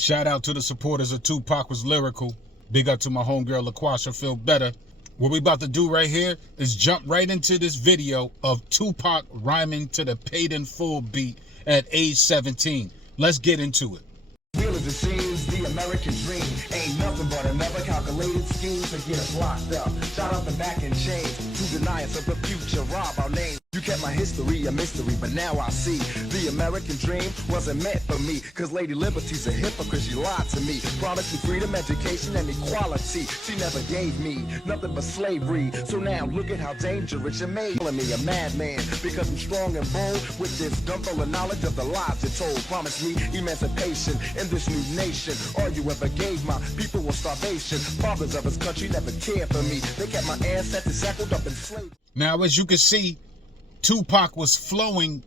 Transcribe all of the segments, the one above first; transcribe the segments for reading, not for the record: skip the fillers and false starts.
Shout out to the supporters of Tupac was Lyrical. Big up to my homegirl LaQuasha, feel better. What we about to do right here is jump right into this video of Tupac rhyming to the Paid in Full beat at age 17. Let's get into it. Real as it seems, the American dream ain't nothing but another calculated scheme to get us locked up, shot up and back in chains, to deny us of the future, rob our name. You kept my history a mystery, but now I see the American dream wasn't meant for me. Cause Lady Liberty's a hypocrite, she lied to me. Promised me freedom, education, and equality. She never gave me nothing but slavery. So now look at how dangerous you made. Calling me a madman because I'm strong and bold with this dumb full of knowledge of the lies you told. Promise me emancipation in this new nation. All you ever gave my people was starvation. Fathers of this country never cared for me. They kept my ancestors shackled up in slavery. Now, as you can see, Tupac was flowing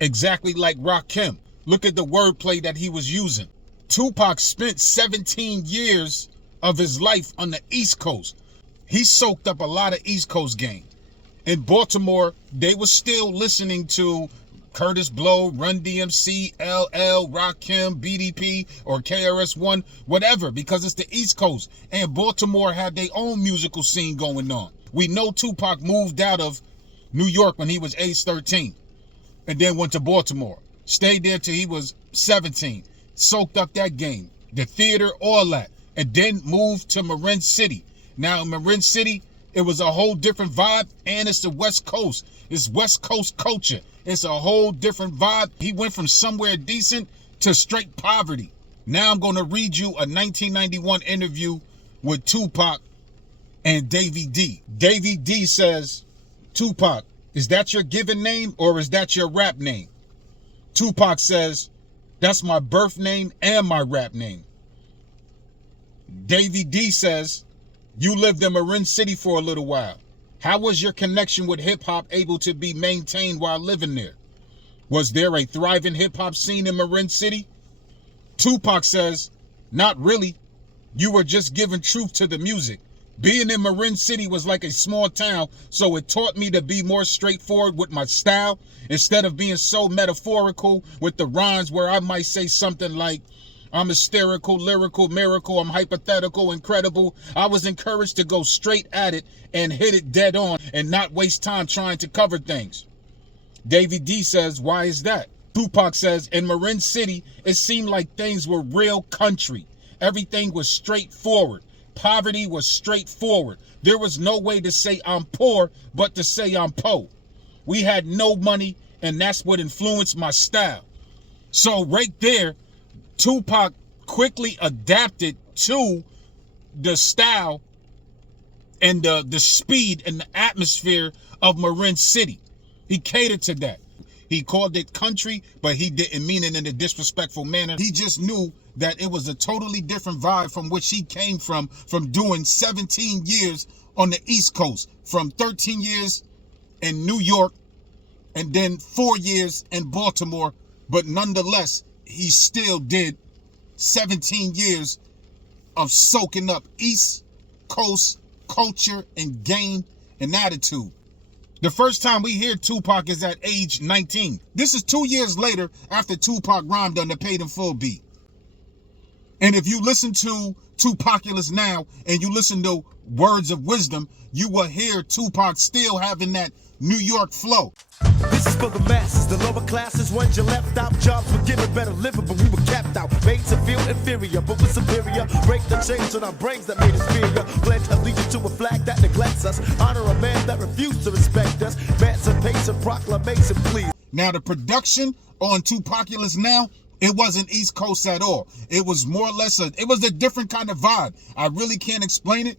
exactly like Rakim. Look at the wordplay that he was using. Tupac spent 17 years of his life on the East Coast. He soaked up a lot of East Coast game. In Baltimore, they were still listening to Curtis Blow, Run DMC, LL, Rakim, BDP, or KRS-One, whatever, because it's the East Coast. And Baltimore had their own musical scene going on. We know Tupac moved out of New York when he was age 13 and then went to Baltimore. Stayed there till he was 17. Soaked up that game, the theater, all that. And then moved to Marin City. Now in Marin City, it was a whole different vibe, and it's the West Coast. It's West Coast culture. It's a whole different vibe. He went from somewhere decent to straight poverty. Now I'm going to read you a 1991 interview with Tupac and Davey D. Davey D says, Tupac, is that your given name or is that your rap name? Tupac says, that's my birth name and my rap name. Davey D says, you lived in Marin City for a little while. How was your connection with hip-hop able to be maintained while living there? Was there a thriving hip-hop scene in Marin City? Tupac says, not really. You were just giving truth to the music. Being in Marin City was like a small town, so it taught me to be more straightforward with my style instead of being so metaphorical with the rhymes where I might say something like, I'm hysterical, lyrical, miracle, I'm hypothetical, incredible. I was encouraged to go straight at it and hit it dead on and not waste time trying to cover things. Davey D says, why is that? Tupac says, in Marin City, it seemed like things were real country. Everything was straightforward. Poverty was straightforward. There was no way to say I'm poor, but to say I'm po. We had no money, and that's what influenced my style. So right there, Tupac quickly adapted to the style and the speed and the atmosphere of Marin City. He catered to that. He called it country, but he didn't mean it in a disrespectful manner. He just knew that it was a totally different vibe from which he came from doing 17 years on the East Coast, from 13 years in New York, and then 4 years in Baltimore. But nonetheless, he still did 17 years of soaking up East Coast culture and game and attitude. The first time we hear Tupac is at age 19. This is 2 years later after Tupac rhymed on the Paid in Full beat. And if you listen to Tupaculous now and you listen to Words of Wisdom, you will hear Tupac still having that New York flow. This is for the masses, the lower classes, ones you left out. Jobs were given better living, but we were capped out. Made to feel inferior, but we're superior. Break the chains on our brains that made us inferior. Pledge allegiance to a flag that neglects us. Honor a man that refused to respect us. Emancipation proclamation, please. Now the production on Tupaculous now, it wasn't East Coast at all. It was more or less it was a different kind of vibe. I really can't explain it,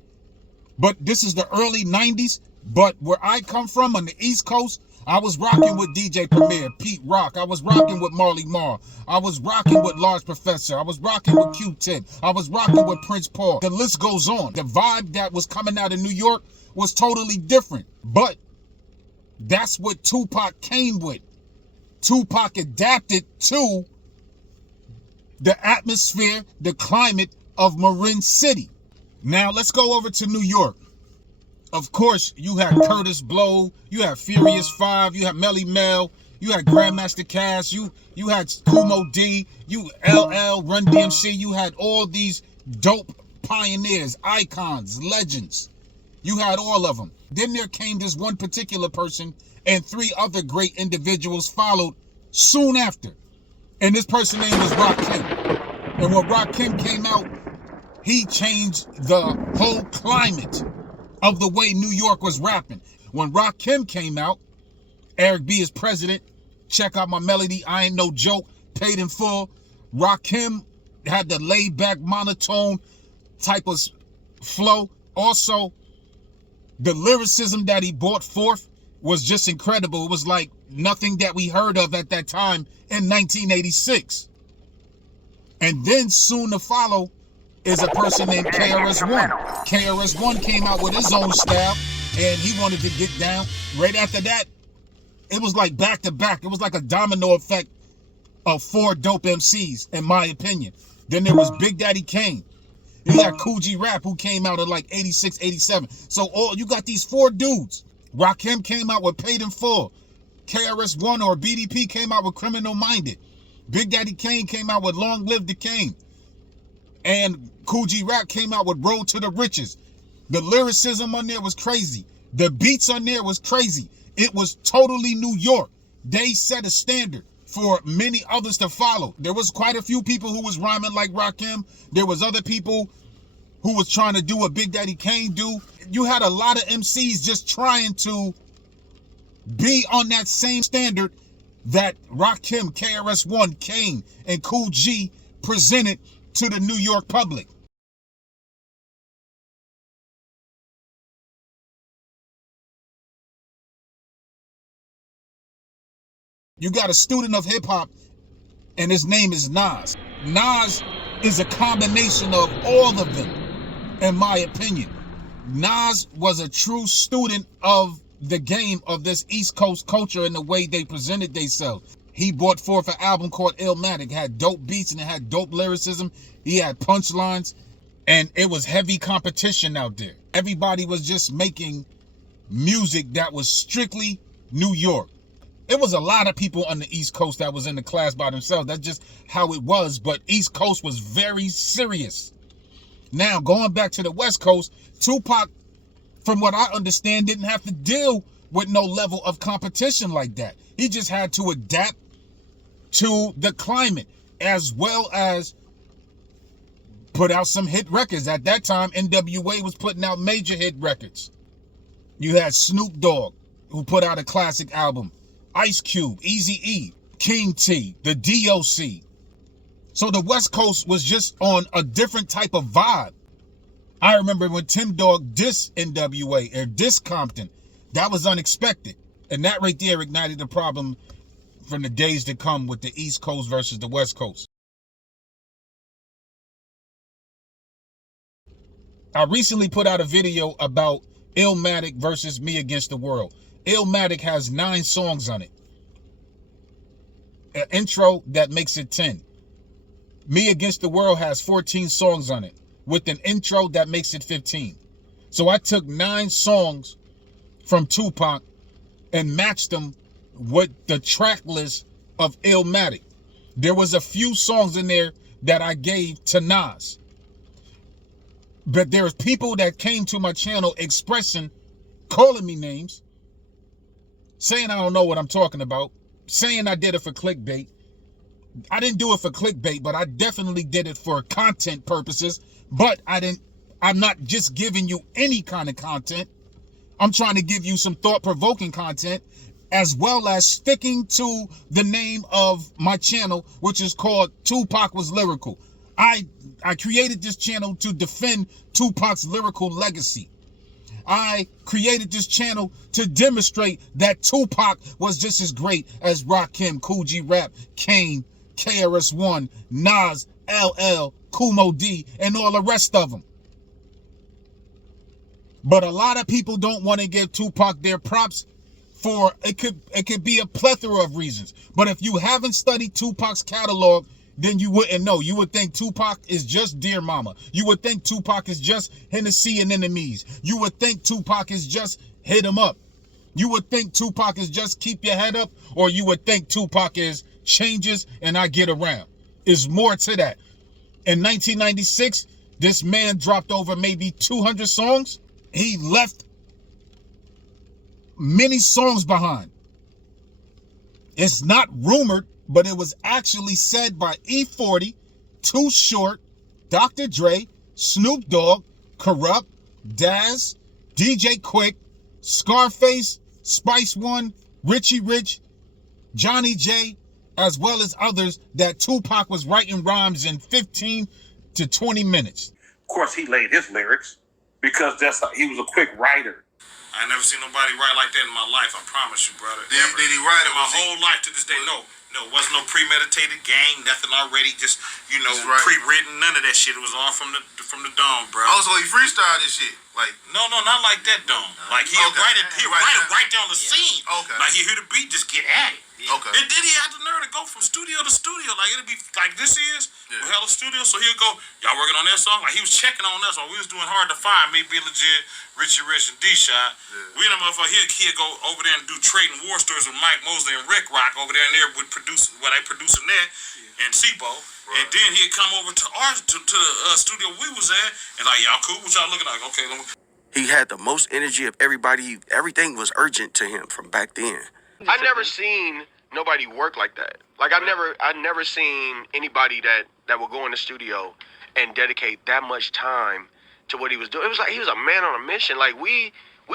but this is the early 90s. But where I come from on the East Coast, I was rocking with DJ Premier, Pete Rock. I was rocking with Marley Marl. I was rocking with Large Professor. I was rocking with Q-Tip. I was rocking with Prince Paul. The list goes on. The vibe that was coming out of New York was totally different. But that's what Tupac came with. Tupac adapted to the atmosphere, the climate of Marin City. Now let's go over to New York. Of course, you had Curtis Blow, you had Furious 5, you had Melly Mel, You had Grandmaster Cass, you had Kumo D, you LL, Run DMC, you had all these dope pioneers, icons, legends. You had all of them. Then there came this one particular person, and 3 other great individuals followed soon after. And this person's name was Rakim. And when Rakim came out, he changed the whole climate of the way New York was rapping. When Rakim came out, Eric B is president. Check out my melody, I Ain't No Joke, Paid in Full. Rakim had the laid back monotone type of flow. Also, the lyricism that he brought forth was just incredible. It was like nothing that we heard of at that time in 1986. And then soon to follow is a person named KRS-One. KRS-One came out with his own style, and he wanted to get down. Right after that, it was like back to back. It was like a domino effect of 4 dope MCs, in my opinion. Then there was Big Daddy Kane. You got Kool G Rap, who came out in like 86, 87. So you got these 4 dudes. Rakim came out with Paid in Full. KRS-One or BDP came out with Criminal Minded. Big Daddy Kane came out with Long Live the Kane. And Kool G Rap came out with Road to the Riches. The lyricism on there was crazy. The beats on there was crazy. It was totally New York. They set a standard for many others to follow. There was quite a few people who was rhyming like Rakim. There was other people who was trying to do what Big Daddy Kane do. You had a lot of MCs just trying to be on that same standard that Rakim, KRS-One, Kane, and Kool G presented to the New York public. You got a student of hip-hop, and his name is Nas. Nas is a combination of all of them, in my opinion. Nas was a true student of the game of this East Coast culture and the way they presented themselves. He brought forth an album called Illmatic. It had dope beats and it had dope lyricism. He had punchlines, and it was heavy competition out there. Everybody was just making music that was strictly New York. It was a lot of people on the East Coast that was in the class by themselves. That's just how it was. But East Coast was very serious. Now, going back to the West Coast, Tupac, from what I understand, didn't have to deal with no level of competition like that. He just had to adapt to the climate, as well as put out some hit records. At that time, NWA was putting out major hit records. You had Snoop Dogg, who put out a classic album. Ice Cube, Eazy-E, King T, the DOC. So the West Coast was just on a different type of vibe. I remember when Tim Dog dissed NWA or dissed Compton. That was unexpected. And that right there ignited the problem from the days to come with the East Coast versus the West Coast. I recently put out a video about Illmatic versus Me Against the World. Illmatic has 9 songs on it. An intro that makes it 10. Me Against the World has 14 songs on it, with an intro that makes it 15. So I took 9 songs from Tupac and matched them with the track list of Illmatic. There was a few songs in there that I gave to Nas. But there's people that came to my channel expressing, calling me names, saying I don't know what I'm talking about, saying I did it for clickbait. I didn't do it for clickbait, but I definitely did it for content purposes. But I'm not just giving you any kind of content. I'm trying to give you some thought-provoking content, as well as sticking to the name of my channel, which is called Tupac Was Lyrical. I created this channel to defend Tupac's lyrical legacy. I created this channel to demonstrate that Tupac was just as great as Rakim, Kool G Rap, Kane, KRS-One, Nas, LL, Kumo D, and all the rest of them. But a lot of people don't want to give Tupac their props for it could be a plethora of reasons. But if you haven't studied Tupac's catalog, then you wouldn't know. You would think Tupac is just Dear Mama. You would think Tupac is just Hennessy and Enemies. You would think Tupac is just Hit 'Em Up. You would think Tupac is just keep your head up, or you would think Tupac is changes and I get around. There's more to that. In 1996, this man dropped over maybe 200 songs. He left many songs behind. It's not rumored, but it was actually said by E40, Too Short, Dr. Dre, Snoop Dogg, Corrupt, Daz, DJ Quick, Scarface, Spice One, Richie Rich, Johnny J, as well as others, that Tupac was writing rhymes in 15 to 20 minutes. Of course, he laid his lyrics because he was a quick writer. I never seen nobody write like that in my life. I promise you, brother. Did he write it? My whole life to this day, no. It wasn't no premeditated gang, nothing already, just, pre-written, none of that shit. It was all from the dome, bro. Oh, so he freestyled this shit? Like, No, not like that, dome. Like, he'll write it right there on the scene. Okay. Like, he'll hear the beat, just get at it. Okay. And then he had the nerve to go from studio to studio. Like, it'll be like this is, we held a studio, so he'll go, y'all working on that song? Like, he was checking on us while we was doing Hard to Find, me, Be Legit, Richie Rich, and D-Shot. Yeah. We in a motherfucker, he'll go over there and do Trading War Stories with Mike Mosley and Rick Rock over there, and they would produce, they producing that, and Sibo. Right. And then he'd come over to the studio we was at, and like, y'all cool? What y'all looking like? Okay, He had the most energy of everybody. Everything was urgent to him from back then. I never seen nobody work like that. Like I never seen anybody that would go in the studio and dedicate that much time to what he was doing. It was like he was a man on a mission. Like we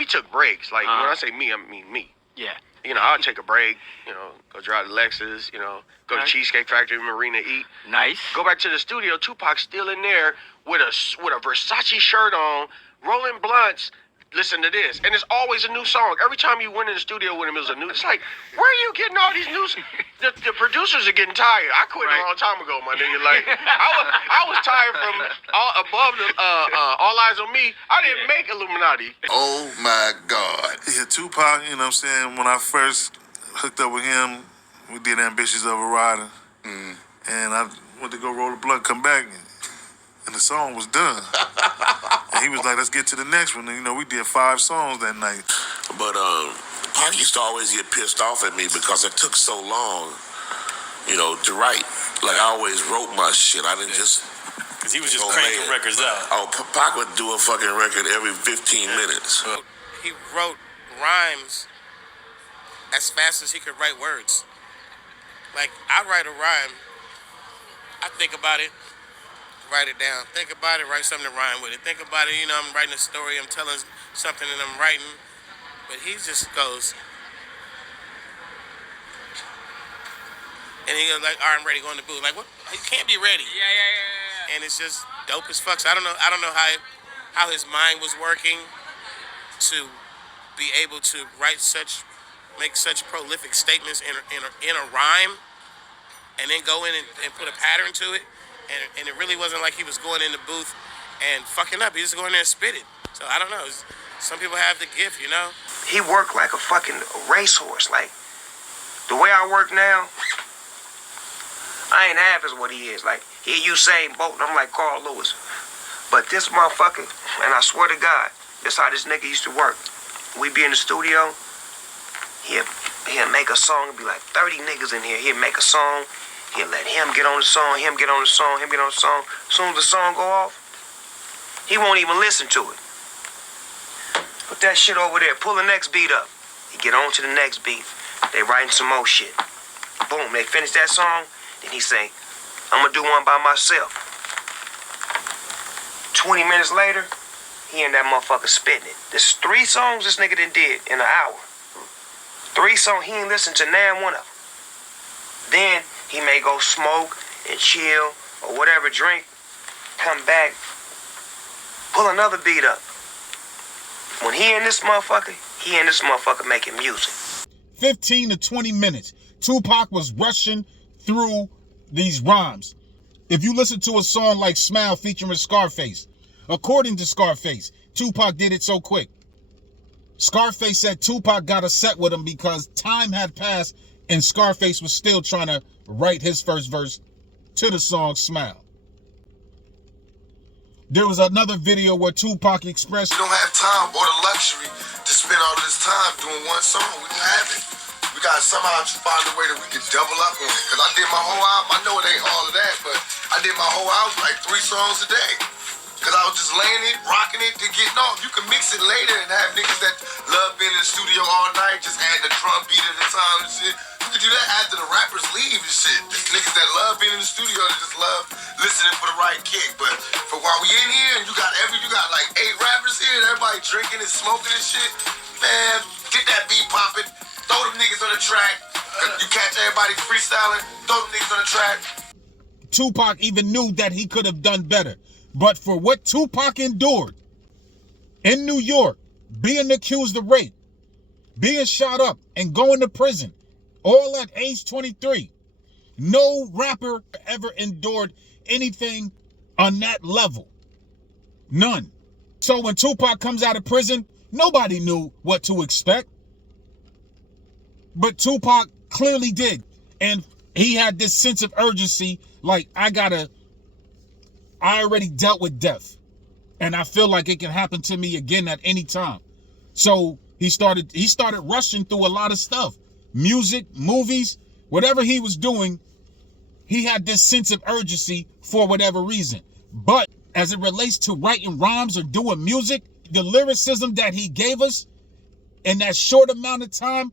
took breaks. Like when I say me, I mean me. Yeah. I'd take a break, go drive to Lexus, go to Cheesecake Factory, Marina, eat. Nice. Go back to the studio, Tupac's still in there with a Versace shirt on, rolling blunts. Listen to this. And it's always a new song. Every time you went in the studio with him, it was a new. It's like, where are you getting all these new? The producers are getting tired. I quit a long time ago, my nigga. Like, I was tired from above the All Eyes on Me. I didn't make Illuminati. oh my God. Yeah, Tupac, you know what I'm saying? When I first hooked up with him, we did Ambitious of a Rider. And I went to go roll a blunt, come back, and the song was done. And he was like, let's get to the next one. And, we did 5 songs that night. But Pac used to always get pissed off at me because it took so long, to write. Like, I always wrote my shit. I didn't just... because he was just cranking records out. Oh, Pac would do a fucking record every 15 minutes. He wrote rhymes as fast as he could write words. Like, I write a rhyme, I think about it, write it down. Think about it, write something to rhyme with it. Think about it, I'm writing a story, I'm telling something and I'm writing. But he just goes, and he goes like, all right, I'm ready, go in the booth. Like, what? You can't be ready. Yeah. And it's just dope as fuck. So I don't know how his mind was working to be able to make such prolific statements in a rhyme, and then go in and put a pattern to it. And it really wasn't like he was going in the booth and fucking up. He was going there and spit it. So I don't know. Some people have the gift, He worked like a fucking racehorse. Like, the way I work now, I ain't half as what he is. Like, he Usain Bolt, and I'm like Carl Lewis. But this motherfucker, and I swear to God, this how this nigga used to work. We be in the studio, he'll make a song, it'll be like 30 niggas in here. He'll make a song, he'll let him get on the song, him get on the song, him get on the song. As soon as the song go off, he won't even listen to it. Put that shit over there, pull the next beat up. He get on to the next beat. They writing some more shit. Boom, they finish that song, then he say, I'm gonna do one by myself. 20 minutes later, he and that motherfucker spitting it. This is 3 songs this nigga done did in an hour. 3 songs, he ain't listened to nan one of them. Then he may go smoke and chill or whatever, drink, come back, pull another beat up. When he in this motherfucker making music. 15 to 20 minutes. Tupac was rushing through these rhymes. If you listen to a song like Smile featuring Scarface, according to Scarface, Tupac did it so quick. Scarface said Tupac got upset with him because time had passed and Scarface was still trying to write his first verse to the song Smile. There was another video where Tupac expressed, You don't have time or the luxury to spend all of this time doing one song. We didn't have it. We got to somehow find a way that we can double up on it. Because I did my whole album. I know it ain't all of that, but I did my whole album like 3 songs a day. Because I was just laying it, rocking it, and getting off. You can mix it later and have niggas that love being in the studio all night, just add the drum beat at a time and shit. You can do that after the rappers leave and shit. There's niggas that love being in the studio that just love listening for the right kick. But for while we in here and you got like 8 rappers here and everybody drinking and smoking and shit, man, get that beat popping, throw them niggas on the track. You catch everybody freestyling, throw them niggas on the track. Tupac even knew that he could have done better. But for what Tupac endured in New York, being accused of rape, being shot up, and going to prison, all at age 23, no rapper ever endured anything on that level. None. So when Tupac comes out of prison, nobody knew what to expect. But Tupac clearly did. And he had this sense of urgency, like, I already dealt with death, and I feel like it can happen to me again at any time. So he started rushing through a lot of stuff. Music, movies, whatever he was doing, he had this sense of urgency for whatever reason. But as it relates to writing rhymes or doing music, the lyricism that he gave us in that short amount of time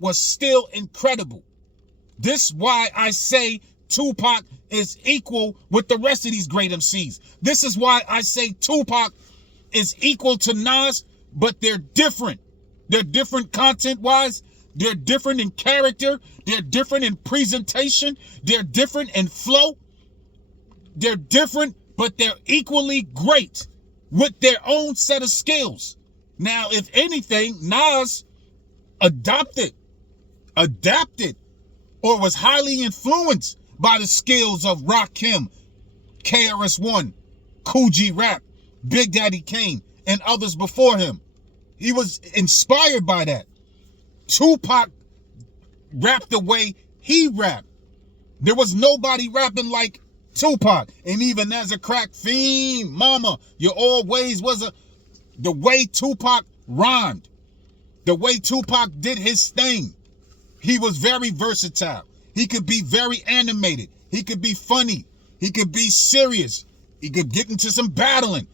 was still incredible. This is why I say Tupac is equal with the rest of these great MCs. This is why I say Tupac is equal to Nas, but they're different. They're different content-wise. They're different in character. They're different in presentation. They're different in flow. They're different, but they're equally great with their own set of skills. Now, if anything, Nas adapted, or was highly influenced by the skills of Rakim, KRS-One, Kool G Rap, Big Daddy Kane, and others before him. He was inspired by that. Tupac rapped the way he rapped. There was nobody rapping like Tupac. And even as a crack fiend, mama, you always was the way Tupac rhymed, the way Tupac did his thing. He was very versatile. He could be very animated. He could be funny. He could be serious. He could get into some battling.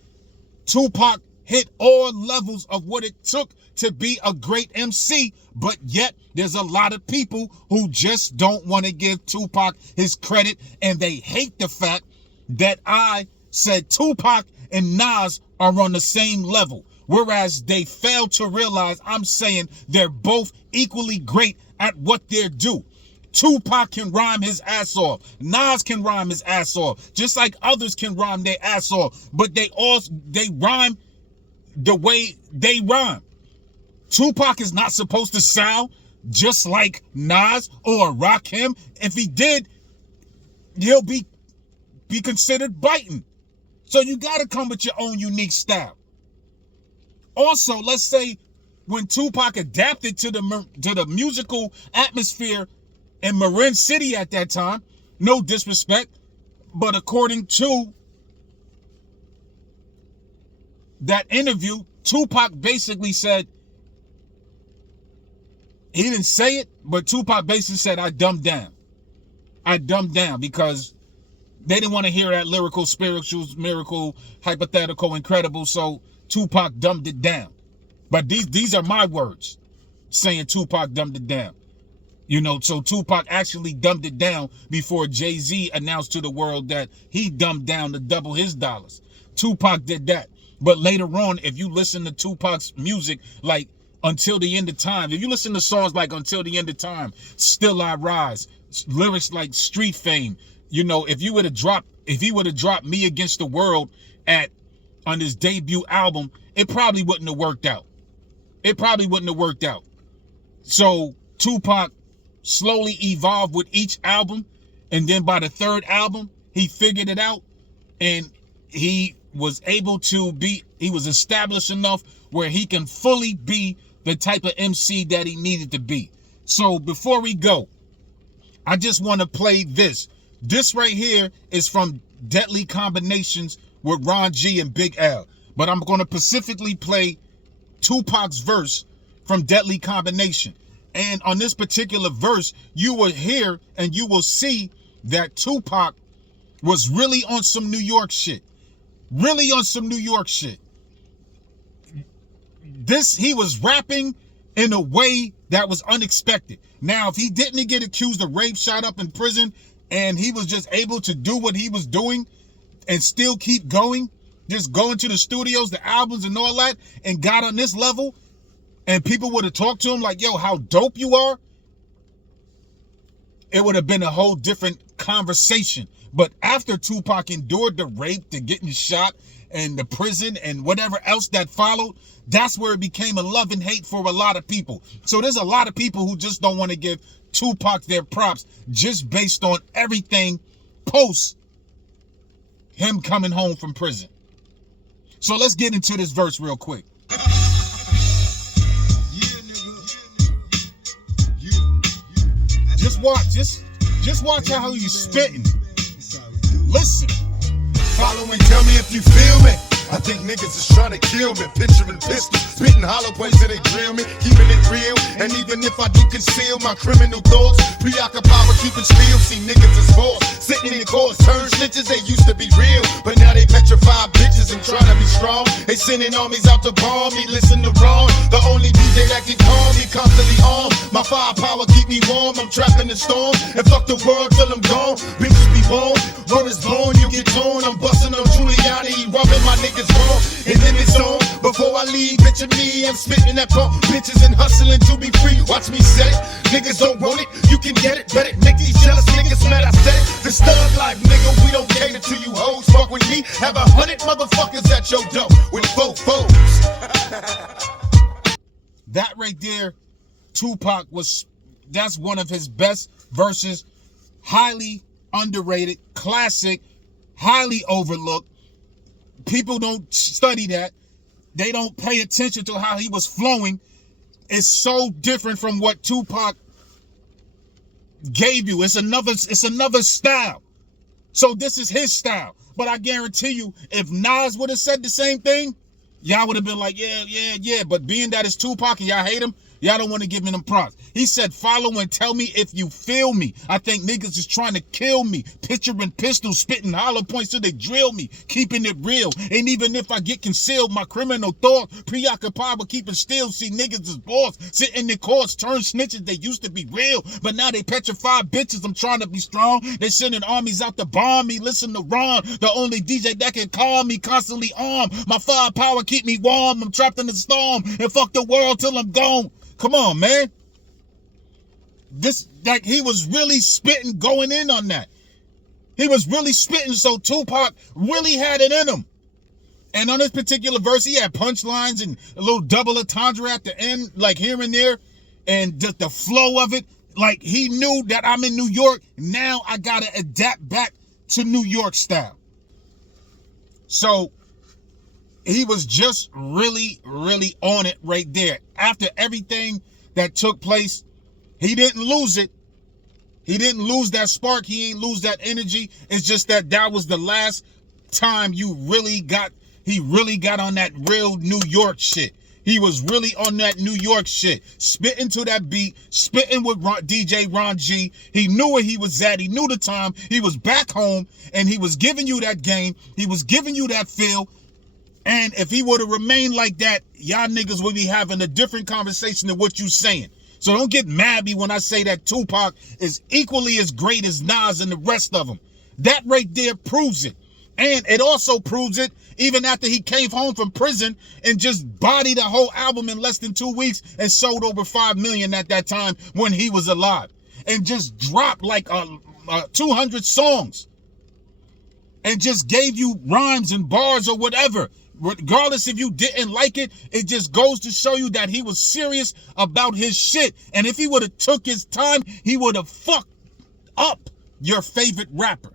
Tupac hit all levels of what it took to be a great MC, but yet there's a lot of people who just don't want to give Tupac his credit, and they hate the fact that I said Tupac and Nas are on the same level, whereas they fail to realize I'm saying they're both equally great at what they do. Tupac can rhyme his ass off. Nas can rhyme his ass off, just like others can rhyme their ass off, but they rhyme the way they rhyme. Tupac is not supposed to sound just like Nas or Rakim. If he did, he'll be considered biting. So you got to come with your own unique style. Also, let's say when Tupac adapted to the musical atmosphere in Marin City at that time, no disrespect, but according to that interview, Tupac basically said, he didn't say it, but Tupac basically said, I dumbed down. I dumbed down because they didn't want to hear that lyrical, spirituals, miracle, hypothetical, incredible, so Tupac dumbed it down. But these are my words, saying Tupac dumbed it down. You know, so Tupac actually dumbed it down before Jay-Z announced to the world that he dumbed down to double his dollars. Tupac did that. But later on, if you listen to Tupac's music, like Until the End of Time, if you listen to songs like Until the End of Time, Still I Rise, lyrics like Street Fame, you know, if he would have dropped Me Against the World on his debut album, it probably wouldn't have worked out. It probably wouldn't have worked out. So Tupac slowly evolved with each album, and then by the third album, he figured it out, and he was established enough where he can fully be the type of MC that he needed to be. So before we go, I just want to play this. This right here is from Deadly Combinations with Ron G and Big L. But I'm going to specifically play Tupac's verse from Deadly Combination. And on this particular verse, you will hear and you will see that Tupac was really on some New York shit. Really on some New York shit. He was rapping in a way that was unexpected. Now, if he didn't get accused of rape, shot up in prison, and he was just able to do what he was doing and still keep going, just going to the studios, the albums and all that, and got on this level, and people would have talked to him like, yo, how dope you are, it would have been a whole different conversation. But after Tupac endured the rape, the getting shot, and the prison, and whatever else that followed, that's where it became a love and hate for a lot of people. So there's a lot of people who just don't want to give Tupac their props just based on everything post him coming home from prison. So let's get into this verse real quick. Just watch how he's spitting. Listen. Follow and tell me if you feel me. I think niggas is trying to kill me. Picturing pistols, spitting hollow points till they drill me. Keeping it real, and even if I do conceal my criminal thoughts, preoccupied with keeping still. See niggas is false, sitting in courts, turn snitches. They used to be real, but now they petrified bitches and trying to be strong. They sending armies out to bomb me. Listen to Ron, the only DJ that can calm me. Constantly armed, my firepower keep me warm. I'm trapped in the storm, and fuck the world till I'm gone. Bitches be born, word is born, you get torn. I'm busting on Giuliani, he rubbing my niggas wrong. And then it's on, before I leave, picture me, I'm spitting that pump, bitches and hustling to be free. Watch me set it, niggas don't want it, you can get it, bet it, make these jealous niggas mad. I said it, this thug life, nigga, we don't cater to you hoes. Fuck with me, have 100 motherfuckers at your door with 4 foes. That right there, Tupac that's one of his best verses, highly underrated, classic, highly overlooked. People don't study that. They don't pay attention to how he was flowing. It's so different from what Tupac gave you. It's another style. So this is his style. But I guarantee you, if Nas would have said the same thing, y'all would have been like, yeah. But being that it's Tupac and y'all hate him, y'all don't want to give him them props. He said, follow and tell me if you feel me. I think niggas is trying to kill me. Picturing pistols, spitting hollow points till they drill me. Keeping it real. And even if I get concealed, my criminal thoughts preoccupied with keeping still. See niggas is boss. Sitting in courts, turn snitches. They used to be real, but now they petrified bitches. I'm trying to be strong. They sending armies out to bomb me. Listen to Ron, the only DJ that can calm me. Constantly armed. My firepower keep me warm. I'm trapped in the storm. And fuck the world till I'm gone. Come on, man. He was really spitting, going in on that. He was really spitting, so Tupac really had it in him. And on this particular verse, he had punchlines and a little double entendre at the end, like here and there. And just the flow of it, like he knew that I'm in New York. Now I got to adapt back to New York style. So he was just really, really on it right there. After everything that took place, he didn't lose it. He didn't lose that spark. He ain't lose that energy. It's just that was the last time he really got on that real New York shit. He was really on that New York shit. Spitting to that beat, spitting with DJ Ron G. He knew where he was at. He knew the time. He was back home, and he was giving you that game. He was giving you that feel. And if he would have remained like that, y'all niggas would be having a different conversation than what you saying. So don't get mad at me when I say that Tupac is equally as great as Nas and the rest of them. That right there proves it. And it also proves it even after he came home from prison and just bodied a whole album in less than 2 weeks and sold over 5 million at that time when he was alive. And just dropped like 200 songs. And just gave you rhymes and bars or whatever. Regardless if you didn't like it, it just goes to show you that he was serious about his shit. And if he would have took his time, he would have fucked up your favorite rapper.